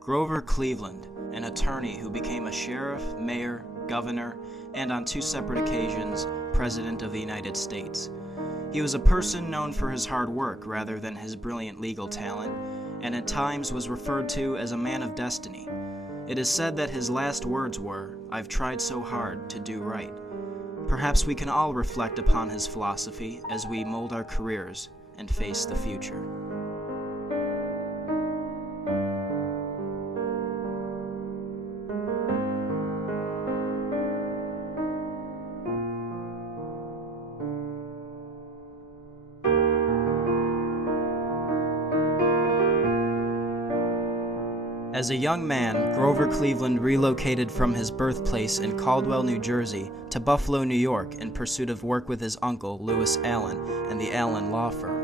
Grover Cleveland, an attorney who became a sheriff, mayor, governor, and on 2 separate occasions, President of the United States. He was a person known for his hard work rather than his brilliant legal talent, and at times was referred to as a man of destiny. It is said that his last words were, "I've tried so hard to do right." Perhaps we can all reflect upon his philosophy as we mold our careers and face the future. As a young man, Grover Cleveland relocated from his birthplace in Caldwell, New Jersey, to Buffalo, New York in pursuit of work with his uncle, Lewis Allen, and the Allen Law Firm.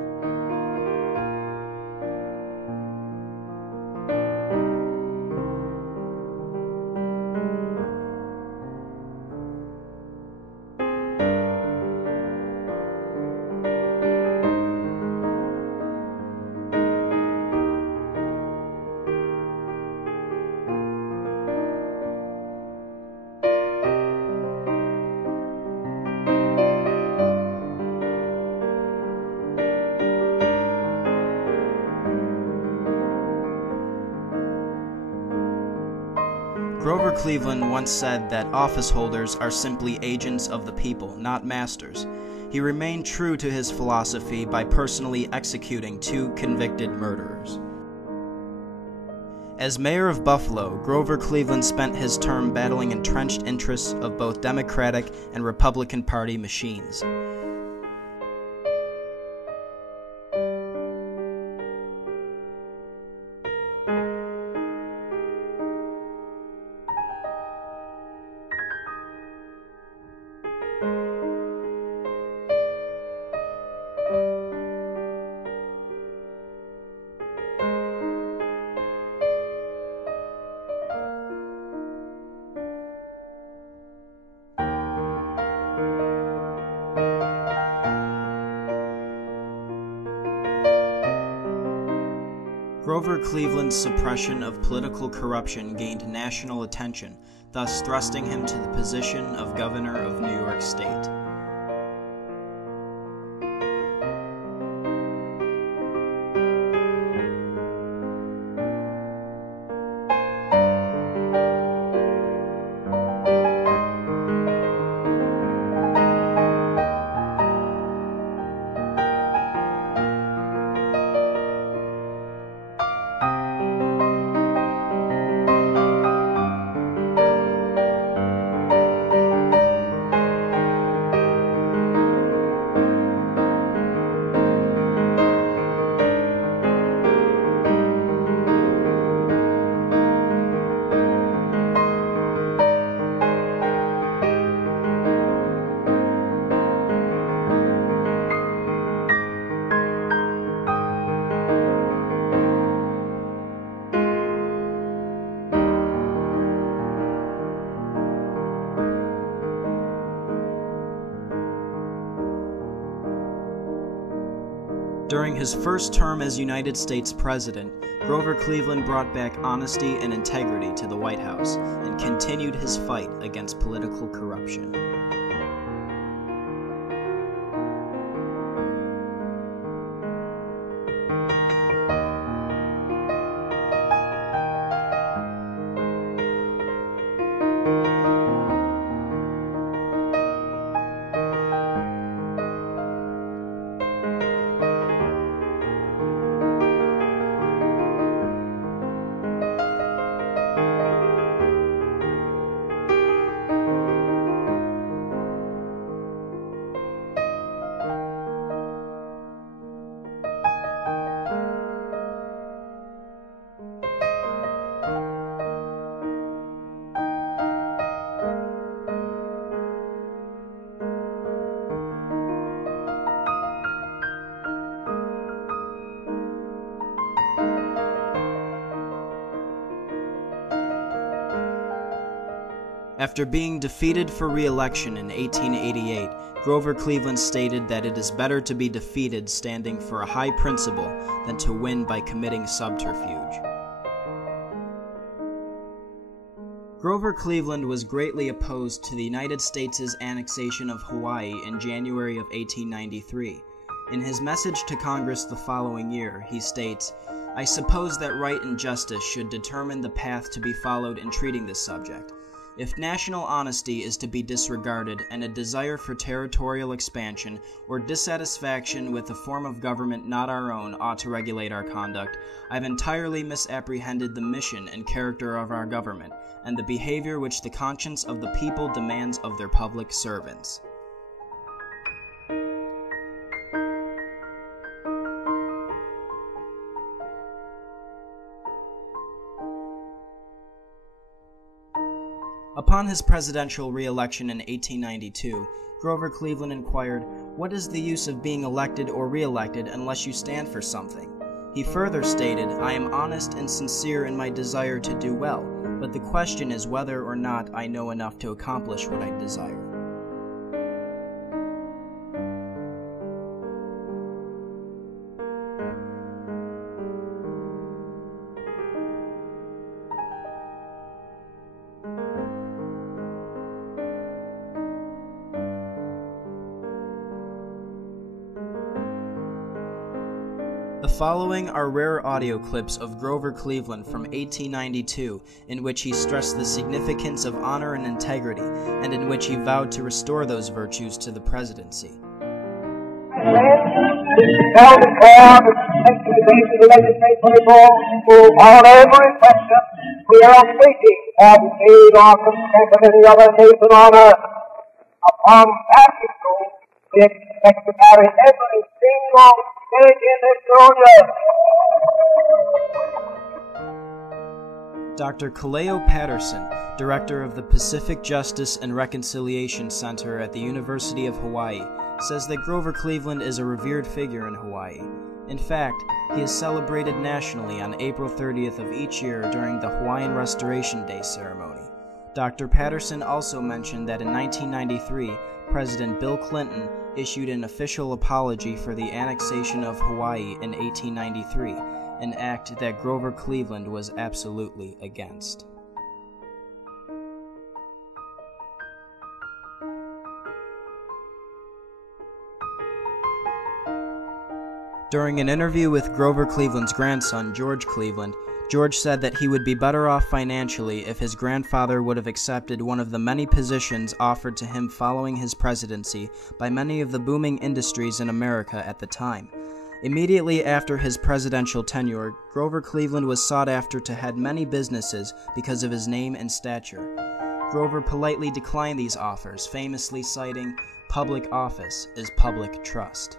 Grover Cleveland once said that office holders are simply agents of the people, not masters. He remained true to his philosophy by personally executing 2 convicted murderers. As mayor of Buffalo, Grover Cleveland spent his term battling entrenched interests of both Democratic and Republican Party machines. Grover Cleveland's suppression of political corruption gained national attention, thus thrusting him to the position of governor of New York State. During his first term as United States President, Grover Cleveland brought back honesty and integrity to the White House and continued his fight against political corruption. After being defeated for re-election in 1888, Grover Cleveland stated that it is better to be defeated standing for a high principle than to win by committing subterfuge. Grover Cleveland was greatly opposed to the United States' annexation of Hawaii in January of 1893. In his message to Congress the following year, he states, "I suppose that right and justice should determine the path to be followed in treating this subject. If national honesty is to be disregarded and a desire for territorial expansion or dissatisfaction with a form of government not our own ought to regulate our conduct, I've entirely misapprehended the mission and character of our government and the behavior which the conscience of the people demands of their public servants." Upon his presidential re-election in 1892, Grover Cleveland inquired, "What is the use of being elected or re-elected unless you stand for something?" He further stated, "I am honest and sincere in my desire to do well, but the question is whether or not I know enough to accomplish what I desire." The following are rare audio clips of Grover Cleveland from 1892, in which he stressed the significance of honor and integrity, and in which he vowed to restore those virtues to the presidency. Now declare the legislature on every question we are waiting for the aid or consent of any other nation on earth. Upon that issue, we expect to carry every single state in this union. Dr. Kaleo Patterson, director of the Pacific Justice and Reconciliation Center at the University of Hawaii, says that Grover Cleveland is a revered figure in Hawaii. In fact, he is celebrated nationally on April 30th of each year during the Hawaiian Restoration Day ceremony. Dr. Patterson also mentioned that in 1993, President Bill Clinton issued an official apology for the annexation of Hawaii in 1893, an act that Grover Cleveland was absolutely against. During an interview with Grover Cleveland's grandson, George Cleveland, George said that he would be better off financially if his grandfather would have accepted one of the many positions offered to him following his presidency by many of the booming industries in America at the time. Immediately after his presidential tenure, Grover Cleveland was sought after to head many businesses because of his name and stature. Grover politely declined these offers, famously citing, "Public office is public trust."